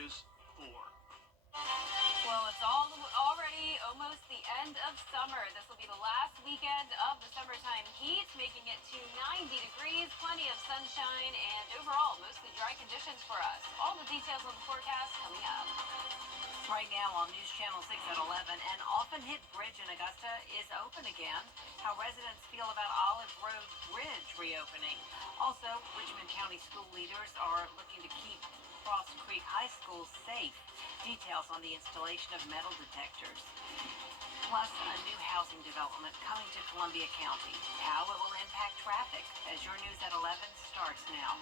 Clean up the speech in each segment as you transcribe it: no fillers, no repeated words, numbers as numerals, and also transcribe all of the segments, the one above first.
areas 4. Well, it's already almost the end of summer. This will be the last weekend of the summertime heat, making it to 90 degrees, plenty of sunshine, and overall, mostly dry conditions for us. All the details on the forecast coming up. Right now on News Channel 6 at 11, an often hit bridge in Augusta is open again. How residents feel about Olive Road Bridge reopening. Also, Richmond County school leaders are looking to keep Cross Creek High School safe. Details on the installation of metal detectors. Plus, a new housing development coming to Columbia County. How it will impact traffic as your News at 11 starts now.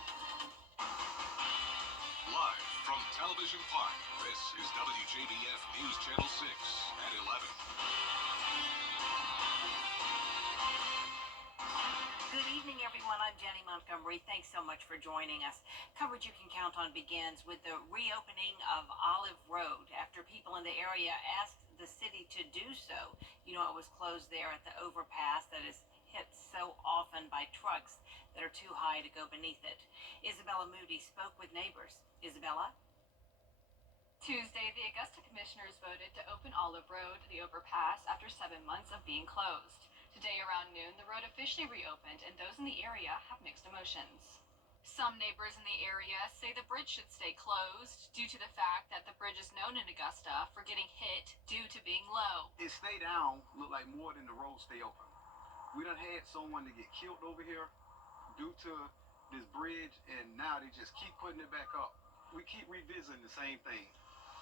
Live from Television Park, this is WJBF News Channel 6 at 11. Good evening, everyone. I'm Jenny Montgomery. Thanks so much for joining us. Coverage you can count on begins with the reopening of Olive Road after people in the area asked the city to do so. You know, it was closed there at the overpass that is hit so often by trucks that are too high to go beneath it. Isabella Moody spoke with neighbors. Isabella? Tuesday, the Augusta commissioners voted to open Olive Road, the overpass, after 7 months of being closed. Today around noon, the road officially reopened, and those in the area have mixed emotions. Some neighbors in the area say the bridge should stay closed due to the fact that the bridge is known in Augusta for getting hit due to being low. It stay down look like more than the road stay open. We done had someone to get killed over here due to this bridge, and now they just keep putting it back up. We keep revisiting the same thing.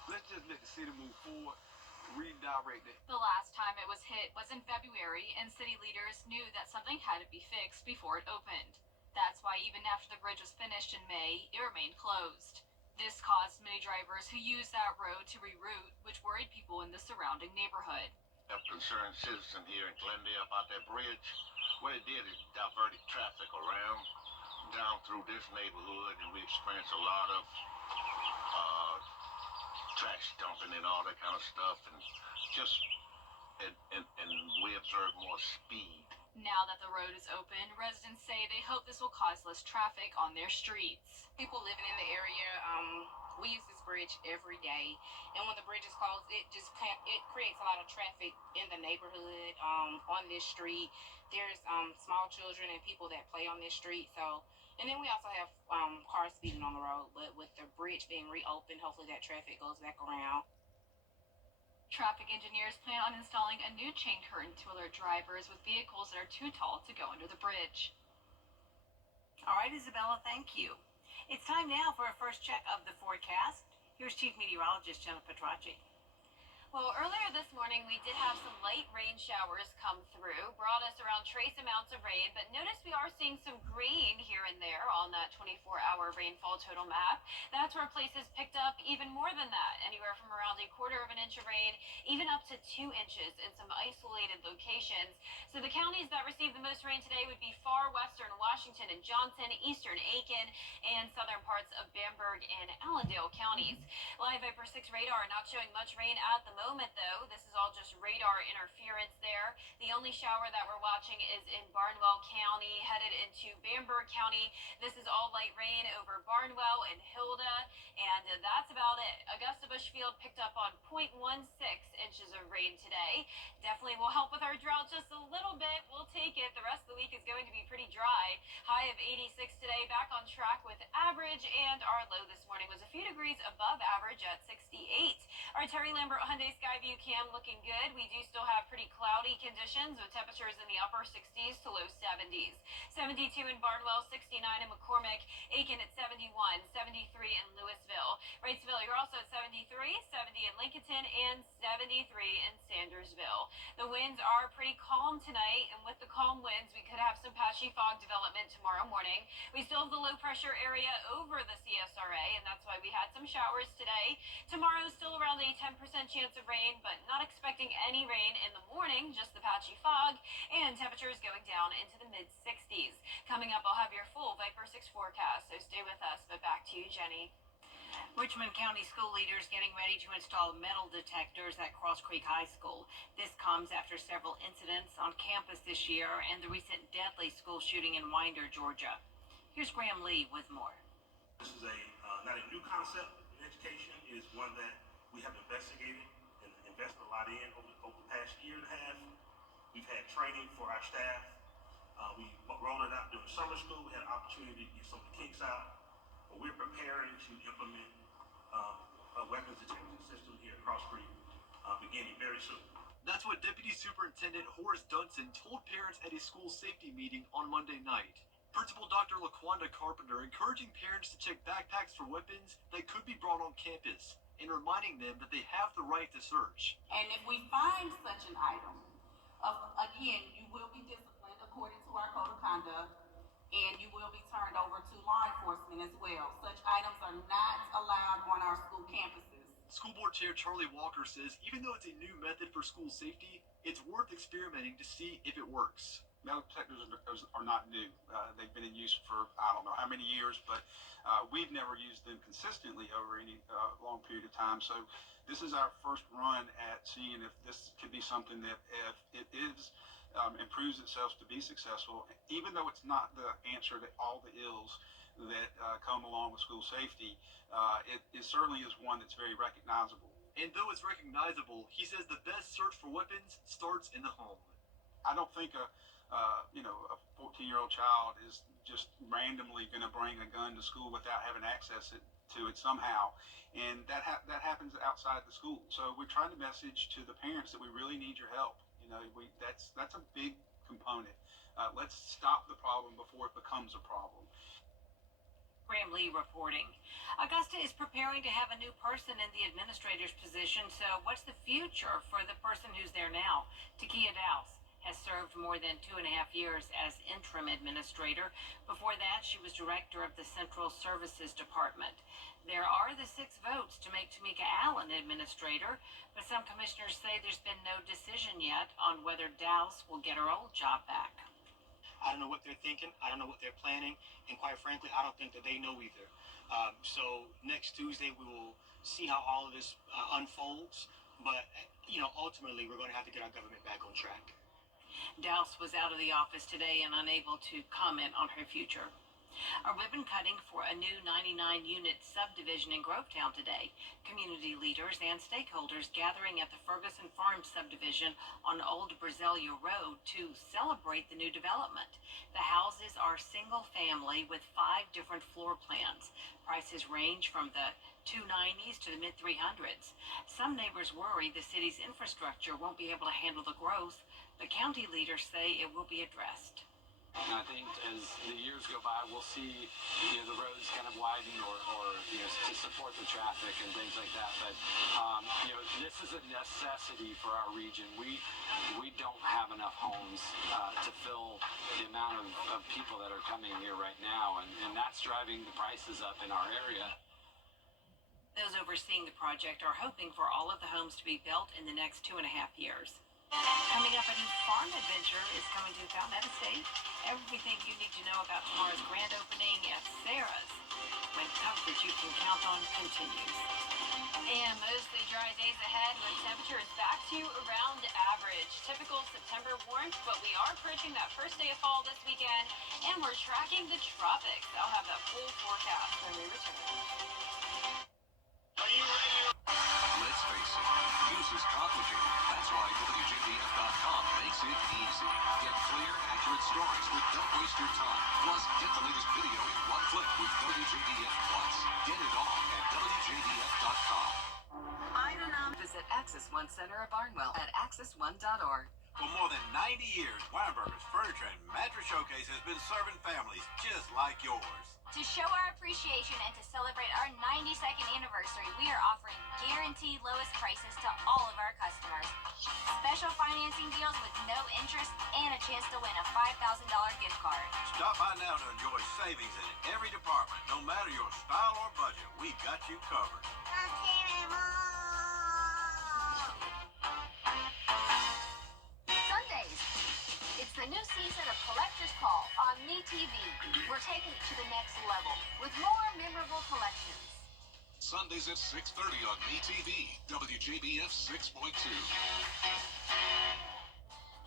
Let's just let the city move forward, redirect it. The last time it was hit was in February, and city leaders knew that something had to be fixed before it opened. That's why even after the bridge was finished in May, it remained closed. This caused many drivers who used that road to reroute, which worried people in the surrounding neighborhood. A concerned citizen here in Glendale about that bridge. What it did is diverted traffic around down through this neighborhood, and we experienced a lot of trash dumping and all that kind of stuff, and just and we observed more speed. Now that the road is open, residents say they hope this will cause less traffic on their streets. People living in the area, we use this bridge every day, and when the bridge is closed, it creates a lot of traffic in the neighborhood, on this street. There's small children and people that play on this street, and then we also have cars speeding on the road, but with the bridge being reopened, hopefully that traffic goes back around. Traffic engineers plan on installing a new chain curtain to alert drivers with vehicles that are too tall to go under the bridge. All right, Isabella, thank you. It's time now for a first check of the forecast. Here's Chief Meteorologist Jenna Petracci. Well, earlier this morning, we did have some light rain showers come through, brought us around trace amounts of rain, but notice we are seeing some green here and there on that 24-hour rainfall total map. That's where places picked up even more than that, anywhere from around 1/4 inch of rain, even up to 2 inches in some isolated locations. So the counties that received the most rain today would be far western Washington and Johnson, eastern Aiken, and southern parts of Bamberg and Allendale counties. Live Viper 6 radar not showing much rain at the moment, though. This is all just radar interference there. The only shower that we're watching is in Barnwell County, headed into Bamberg County. This is all light rain over Barnwell and Hilda, and that's about it. Augusta Bushfield picked up on 0.16 inches of rain today. Definitely will help with our drought just a little bit. We'll take it. The rest of the week is going to be pretty dry. High of 86 today, back on track with average, and our low this morning was a few degrees above average at 68. Our Terry Lambert Hyundai Skyview cam looking good. We do still have pretty cloudy conditions with temperatures in the upper 60s to low 70s. 72 in Barnwell, 69 in McCormick, Aiken at 71, 73 in Louisville. Wrightsville, you're also at 73, 70 in Lincolnton, and 73 in Sandersville. The winds are pretty calm tonight, and with the calm winds, we could have some patchy fog development tomorrow morning. We still have the low pressure area over the CSRA, and that's why we had some showers today. Tomorrow, still around a 10% chance of rain, but not expecting any rain in the morning, just the patchy fog, and temperatures going down into the mid-60s. Coming up, I'll have your full Viper 6 forecast, so stay with us. But back to you, Jenny. Richmond County school leaders getting ready to install metal detectors at Cross Creek High School. This comes after several incidents on campus this year and the recent deadly school shooting in Winder, Georgia. Here's Graham Lee with more. This is not a new concept. It education is one that we have investigated and invested a lot in over the past year and a half. We've had training for our staff. We rolled it out during summer school. We had an opportunity to get some of the kinks out. But we're preparing to implement a weapons detection system here at Cross Creek beginning very soon. That's what Deputy Superintendent Horace Dunson told parents at a school safety meeting on Monday night. Principal Dr. LaQuanda Carpenter encouraging parents to check backpacks for weapons that could be brought on campus and reminding them that they have the right to search. And if we find such an item, again, you will be disciplined according to our code of conduct, and you will be turned over to law enforcement as well. Such items are not allowed on our school campuses. School Board Chair Charlie Walker says even though it's a new method for school safety, it's worth experimenting to see if it works. Metal detectors are not new. They've been in use for I don't know how many years, but we've never used them consistently over any long period of time. So this is our first run at seeing if this could be something that, if it is, improves itself to be successful, even though it's not the answer to all the ills that come along with school safety. It certainly is one that's very recognizable. And though it's recognizable, he says the best search for weapons starts in the home. I don't think a 14-year-old child is just randomly going to bring a gun to school without having access to it somehow, and that happens outside the school. So we're trying to message to the parents that we really need your help. That's a big component. Let's stop the problem before it becomes a problem. Graham Lee reporting. Augusta is preparing to have a new person in the administrator's position, so what's the future for the person who's there now? Takia Dowse has served more than 2.5 years as interim administrator. Before that, she was director of the Central Services Department. There are the 6 votes to make Tamika Allen administrator, but some commissioners say there's been no decision yet on whether Dowse will get her old job back. I don't know what they're thinking. I don't know what they're planning. And quite frankly, I don't think that they know either. So next Tuesday, we will see how all of this unfolds. But, ultimately, we're going to have to get our government back on track. Dowse was out of the office today and unable to comment on her future. A ribbon cutting for a new 99-unit subdivision in Grovetown today. Community leaders and stakeholders gathering at the Ferguson Farm subdivision on Old Brazelia Road to celebrate the new development. The houses are single-family with 5 different floor plans. Prices range from the $290s to the mid-300s. Some neighbors worry the city's infrastructure won't be able to handle the growth. The county leaders say it will be addressed. And I think as the years go by, we'll see, the roads kind of widen or to support the traffic and things like that. But, this is a necessity for our region. We don't have enough homes to fill the amount of people that are coming here right now. And that's driving the prices up in our area. Those overseeing the project are hoping for all of the homes to be built in the next 2.5 years. Coming up, a new farm adventure is coming to Fountain Estate. Everything you need to know about tomorrow's grand opening at Sarah's, when comfort you can count on continues. And mostly dry days ahead with temperatures back to around average. Typical September warmth, but we are approaching that first day of fall this weekend, and we're tracking the tropics. I'll have that full forecast when we return. Are you ready? Let's face it, news is complicated. That's why WJBF.com makes it easy. Get clear, accurate stories, but don't waste your time. Plus, get the latest video in one click with WJBF Plus. Get it all at WJBF.com. Visit Access One Center of Barnwell at access1.org. For more than 90 years, Weinberger's Furniture and Mattress Showcase has been serving families just like yours. To show our appreciation and to celebrate our 92nd anniversary, we are offering guaranteed lowest prices to all of our customers. Special financing deals with no interest and a chance to win a $5,000 gift card. Stop by now to enjoy savings in every department. No matter your style or budget, we've got you covered. Sundays. It's the new season of Collector's Call on MeTV. We're taking it to the next level with more memorable collections. Sundays at 6:30 on MeTV, WJBF 6.2.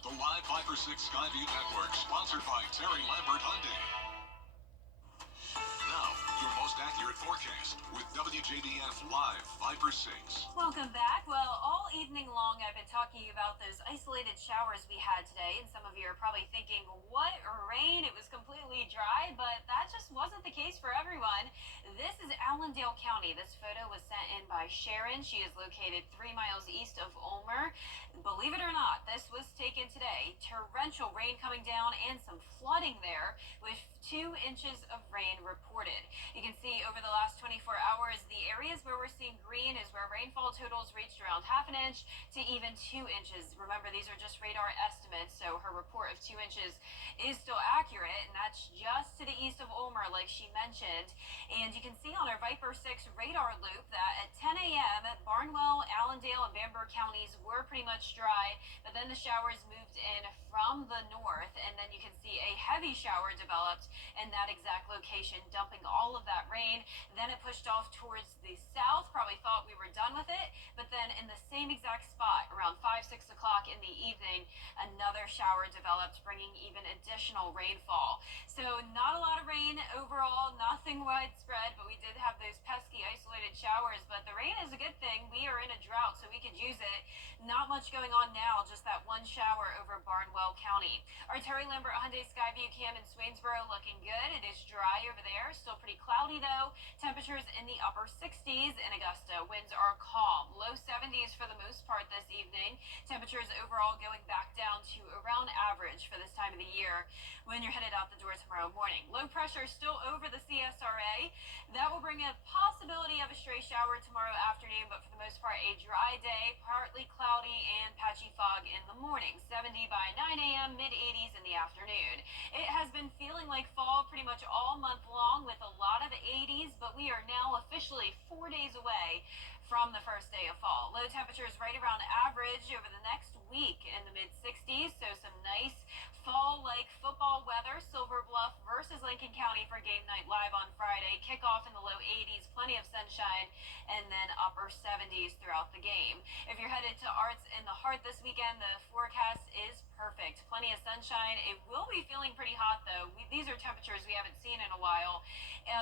The live 5 for 6 Skyview Network, sponsored by Terry Lambert Hyundai. Now, your most accurate forecast with WJBF Live Viper 6. Welcome back. Well, all evening long, I've been talking about those isolated showers we had today, and some of you are probably thinking, what, rain? It was completely dry, but that just wasn't the case for everyone. This is Allendale County. This photo was sent in by Sharon. She is located 3 miles east of Ulmer. Believe it or not, this was taken today. Torrential rain coming down and some flooding there with 2 inches of rain reported. You can see over the last 24 hours, the areas where we're seeing green is where rainfall totals reached around ½ an inch to even 2 inches. Remember, these are just radar estimates, so her report of 2 inches is still accurate, and that's just to the east of Ulmer, like she mentioned. And you can see on our Viper 6 radar loop that at 10 a.m., Barnwell, Allendale, and Bamberg counties were pretty much dry, but then the showers moved in from the north, and then you can see a heavy shower developed in that exact location, dumping all of that rain. Then it pushed off towards the south, probably thought we were done with it, but then in the same exact spot, around 5, 6 o'clock in the evening, another shower developed, bringing even additional rainfall. So not a lot of rain overall, nothing widespread, but we did have those pesky isolated showers. But the rain is a good thing. We are in a drought, so we could use it. Not much going on now, just that one shower over Barnwell County. Our Terry Lambert Hyundai Skyview Cam in Swainsboro looking good. It is dry over there, still pretty cloudy though. Temperatures in the upper 60s in Augusta. Winds are calm. Low 70s for the most part this evening. Temperatures overall going back down to around average for this time of the year when you're headed out the door tomorrow morning. Low pressure still over the CSRA. That will bring a possibility of a stray shower tomorrow afternoon, but for the most part a dry day, partly cloudy and patchy fog in the morning. 70 by 9 a.m., mid 80s in the afternoon. It has been feeling like fall pretty much all month long with a lot of 80s, but we are now officially 4 days away from the first day of fall. Low temperatures right around average over the next week in the mid 60s, so some nice fall-like football weather. Silver Bluff versus Lincoln County for game night live on Friday. Kickoff in the low 80s, plenty of sunshine, and then upper 70s throughout the game. If you're headed to Arts in the Heart this weekend, the forecast is perfect. Plenty of sunshine. It will be feeling pretty hot though. These are temperatures we haven't seen in a while,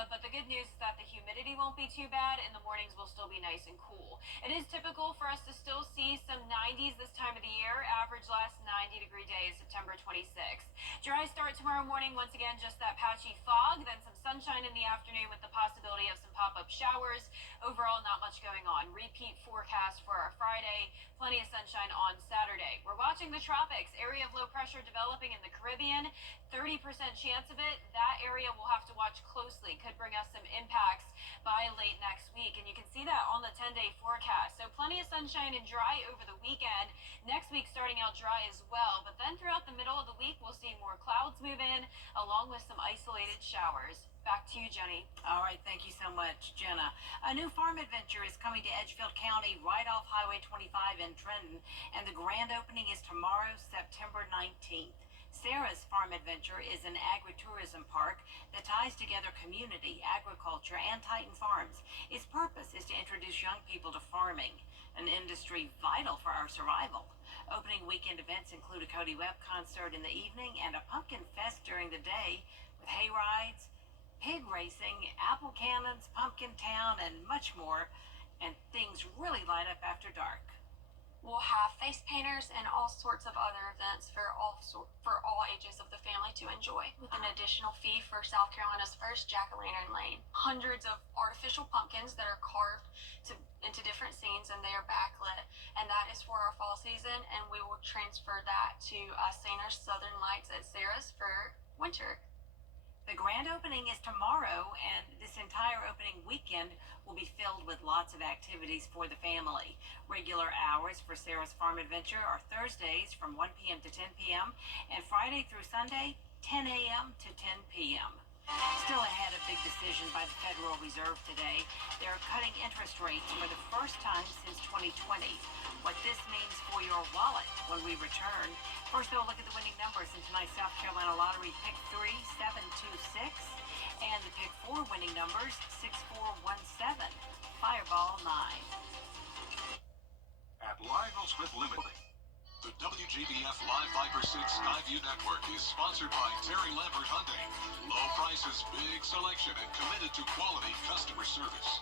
but the good news is that the humidity won't be too bad, and the mornings will still be nice and cool. It is typical for us to still see some 90s this time of the year. Average last 90-degree day is September 26th. Dry start tomorrow morning. Once again, just that patchy fog, then some sunshine in the afternoon with the possibility of some pop-up showers. Overall, not much going on. Repeat forecast for our Friday. Plenty of sunshine on Saturday. We're watching the tropics. Area of low pressure developing in the Caribbean. 30% chance of it. That area we'll have to watch closely. Could bring us some impacts by late next week, and you can see that on the 10-day forecast. So plenty of sunshine and dry over the weekend. Next week starting out dry as well, but then throughout the middle of the week we'll see more clouds move in along with some isolated showers. Back to you, Jenny. All right, thank you so much, Jenna. A new farm adventure is coming to Edgefield County right off Highway 25 in Trenton, and the grand opening is tomorrow, September 19th. Sarah's Farm Adventure is an agritourism park that ties together community, agriculture, and Titan Farms. Its purpose is to introduce young people to farming, an industry vital for our survival. Opening weekend events include a Cody Webb concert in the evening and a pumpkin fest during the day with hay rides, pig racing, apple cannons, pumpkin town, and much more. And things really light up after dark. We'll have face painters and all sorts of other events for all ages of the family to enjoy, with an additional fee for South Carolina's first jack-o'-lantern lane. Hundreds of artificial pumpkins that are carved into different scenes, and they are backlit, and that is for our fall season, and we will transfer that to Sander's Southern Lights at Sarah's for winter. The grand opening is tomorrow, and this entire opening weekend will be filled with lots of activities for the family. Regular hours for Sarah's Farm Adventure are Thursdays from 1 p.m. to 10 p.m. and Friday through Sunday, 10 a.m. to 10 p.m. Still ahead, a big decision by the Federal Reserve today. They're cutting interest rates for the first time since 2020. What this means for your wallet when we return. First, though, look at the winning numbers in tonight's South Carolina Lottery Pick 3, 726, and the Pick 4 winning numbers 6417, Fireball 9. At Lionel Smith Limited, the WJBF Live Viper 6 Skyview Network is sponsored by Terry Lambert Hyundai. Low prices, big selection, and committed to quality customer service.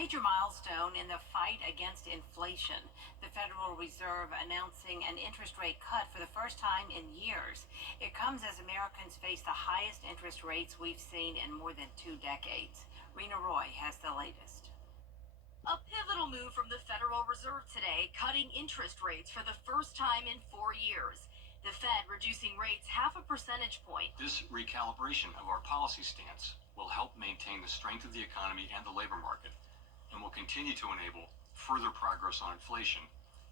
major milestone in the fight against inflation. The Federal Reserve announcing an interest rate cut for the first time in years. It comes as Americans face the highest interest rates we've seen in more than 2 decades. Rena Roy has the latest. A pivotal move from the Federal Reserve today, cutting interest rates for the first time in 4 years. The Fed reducing rates 0.5 percentage point. This recalibration of our policy stance will help maintain the strength of the economy and the labor market, and will continue to enable further progress on inflation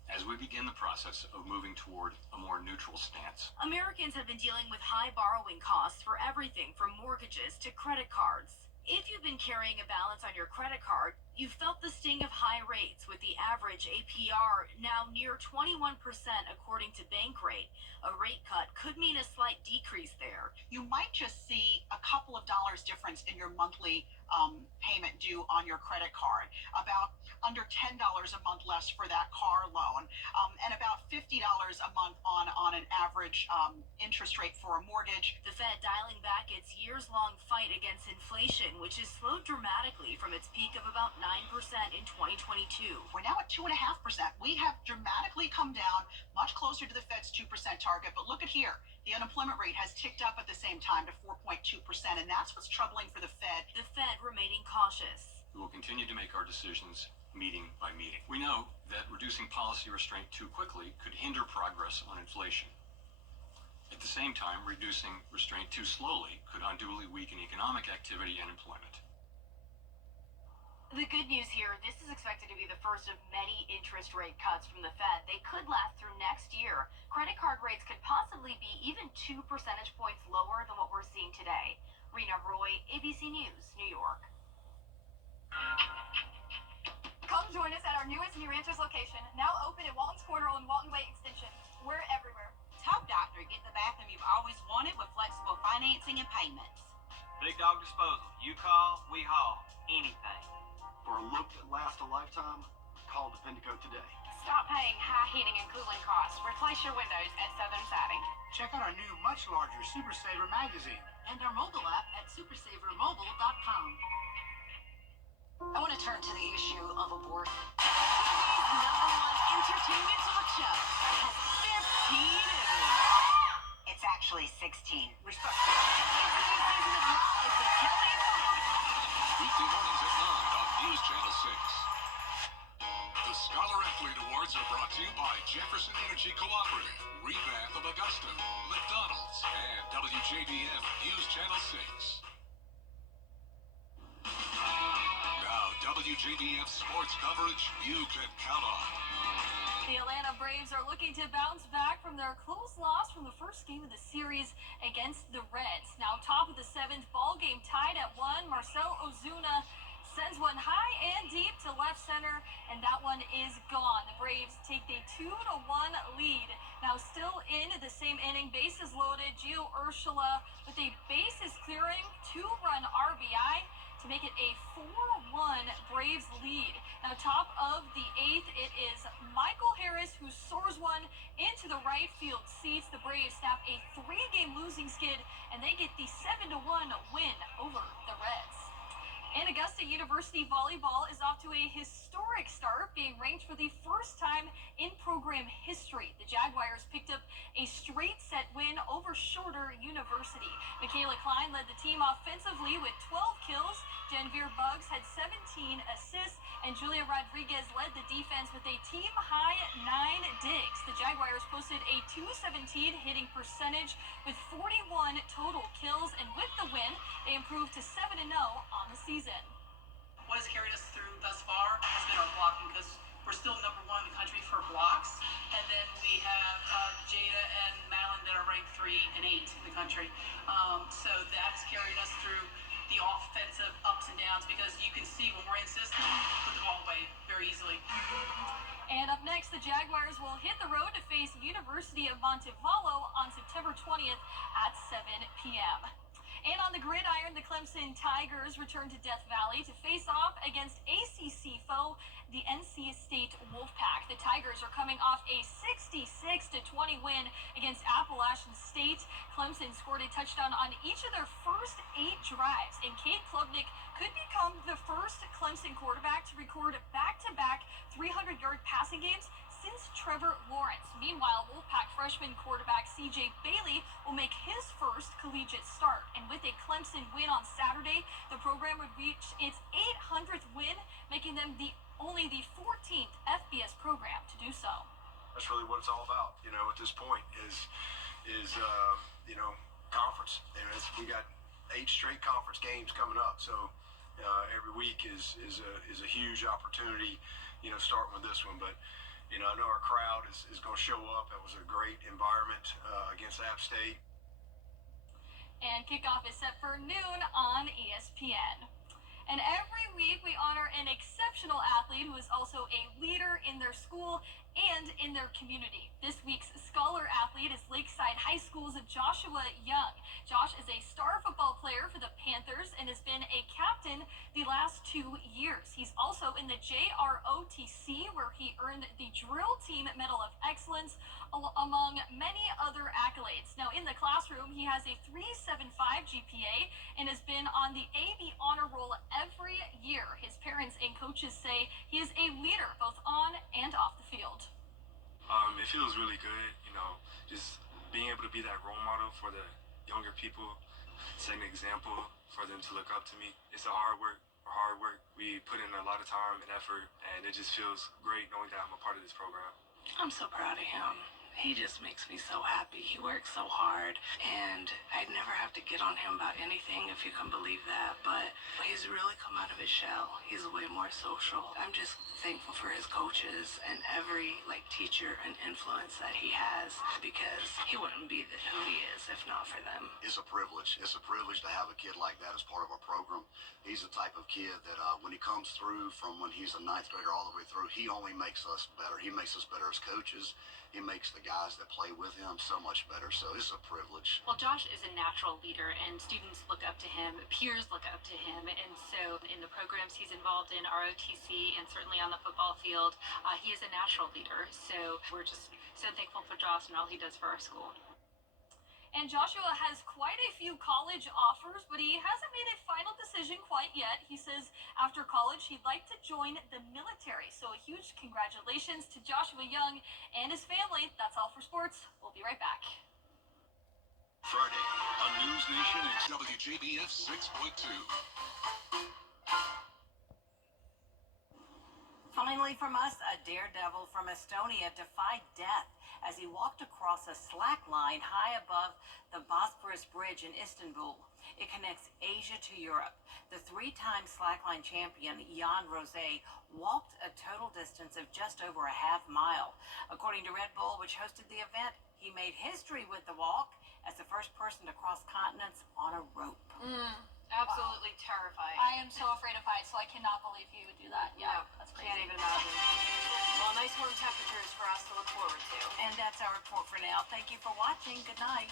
as we begin the process of moving toward a more neutral stance. Americans have been dealing with high borrowing costs for everything from mortgages to credit cards. If you've been carrying a balance on your credit card, you've felt the sting of high rates, with the average APR now near 21% according to Bankrate. A rate cut could mean a slight decrease there. You might just see a couple of dollars difference in your monthly payment due on your credit card, about under $10 a month less for that car loan, and about $50 a month on an average interest rate for a mortgage. The Fed dialing back its years-long fight against inflation, which has slowed dramatically from its peak of about 9% in 2022. We're now at 2.5%. We have dramatically come down, much closer to the Fed's 2% target. But look at here. The unemployment rate has ticked up at the same time to 4.2%, and that's what's troubling for the Fed. The Fed remaining cautious. We will continue to make our decisions meeting by meeting. We know that reducing policy restraint too quickly could hinder progress on inflation. At the same time, reducing restraint too slowly could unduly weaken economic activity and employment. The good news here, this is expected to be the first of many interest rate cuts from the Fed. They could last through next year. Credit card rates could possibly be even 2 percentage points lower than what we're seeing today. Rena Roy, ABC News, New York. Come join us at our newest New Ranchers location, now open at Walton's Corner on Walton Way Extension. We're everywhere. Top Doctor, get the bathroom you've always wanted with flexible financing and payments. Big Dog Disposal. You call, we haul. Anything. For a look that lasts a lifetime, call Defendico today. Stop paying high heating and cooling costs. Replace your windows at Southern Siding. Check out our new, much larger Super Saver magazine And our mobile app at supersavermobile.com. I want to turn to the issue of abortion. TV's #1 entertainment talk show has 15 Emmys. It's actually 16. It's Respect. a new season of Live with Kelly and Ryan. Weekday mornings at 9 on News Channel 6. The Scholar Athlete Awards are brought to you by Jefferson Energy Cooperative, Rebath of Augusta, McDonald's, and WJBF News Channel 6. Now, WJBF sports coverage you can count on. The Atlanta Braves are looking to bounce back from their close loss from the first game of the series against the Reds. Now top of the 7th, ball game tied at 1. Marcell Ozuna sends one high and deep to left center, and that one is gone. The Braves take a 2-1 lead. Now still in the same inning, bases loaded, Gio Urshela with a bases clearing 2-run RBI to make it a 4-1 Braves lead. Now top of the 8th, it is Michael Harris who soars one into the right field seats. The Braves snap a 3-game losing skid, and they get the 7-1 win over the Reds. And Augusta University volleyball is off to a historic start, being ranked for the first time in program history. The Jaguars picked up a straight set win over Shorter University. Michaela Klein led the team offensively with 12 kills. Janvier Buggs had 17 assists, and Julia Rodriguez led the defense with a team-high 9 digs. The Jaguars posted a .217 hitting percentage with 41 total kills, and with the win, they improved to 7-0 on the season. What has carried us through thus far has been our blocking, because we're still #1 in the country for blocks, and then we have Jada and Madeline that are ranked 3 and 8 in the country. So that has carried us through the offensive ups and downs, because you can see when we're in system, put the ball away very easily. And up next, the Jaguars will hit the road to face University of Montevallo on September 20th at 7 p.m. And on the gridiron, the Clemson Tigers return to Death Valley to face off against ACC foe, the NC State Wolfpack. The Tigers are coming off a 66-20 win against Appalachian State. Clemson scored a touchdown on each of their first 8 drives, and Cade Klubnik could become the first Clemson quarterback to record back-to-back 300-yard passing games since Trevor Lawrence. Meanwhile, Wolfpack freshman quarterback C.J. Bailey will make his first collegiate start. And with a Clemson win on Saturday, the program would reach its 800th win, making them only the 14th FBS program to do so. That's really what it's all about, at this point is conference. We got 8 straight conference games coming up, so every week is a huge opportunity, starting with this one. But I know our crowd is going to show up. That was a great environment against App State. And kickoff is set for noon on ESPN. And every week we honor an exceptional athlete who is also a leader in their school and in their community. This week's scholar athlete is Lakeside High School's Joshua Young. Josh is a star football player for the Panthers and has been a captain the last 2 years. He's also in the JROTC, where he earned the Drill Team Medal of Excellence, among many other accolades. Now, in the classroom, he has a 3.75 GPA and has been on the AB Honor Roll every year. His parents and coaches say he is a leader both on and off the field. It feels really good, just being able to be that role model for the younger people, setting an example for them to look up to me. It's hard work. We put in a lot of time and effort, and it just feels great knowing that I'm a part of this program. I'm so proud of him. He just makes me so happy. He works so hard, and I'd never have to get on him about anything, if you can believe that. But he's really come out of his shell. He's way more social. I'm just thankful for his coaches and every teacher and influence that he has, because he wouldn't be who he is if not for them. It's a privilege. It's a privilege to have a kid like that as part of our program. He's the type of kid that when he comes through from when he's a 9th grader all the way through, he only makes us better. He makes us better as coaches. He makes the guys that play with him so much better. So it's a privilege. Well, Josh is a natural leader, and students look up to him, peers look up to him, and so in the programs he's involved in, ROTC, and certainly on the football field, he is a natural leader. So we're just so thankful for Josh and all he does for our school. And Joshua has quite a few college offers, but he hasn't made a final decision quite yet. He says after college, he'd like to join the military. So a huge congratulations to Joshua Young and his family. That's all for sports. We'll be right back. Friday on News Nation and WJBF 6.2. Finally from us, a daredevil from Estonia defied death as he walked across a slack line high above the Bosporus Bridge in Istanbul. It connects Asia to Europe. The 3-time slackline champion, Jan Rosé, walked a total distance of just over a half mile. According to Red Bull, which hosted the event, he made history with the walk as the first person to cross continents on a rope. Absolutely terrifying. I am so afraid of heights, so I cannot believe he would do that. Yeah, that's crazy. Can't even imagine. Well, nice warm temperatures for us to look forward to. And that's our report for now. Thank you for watching. Good night.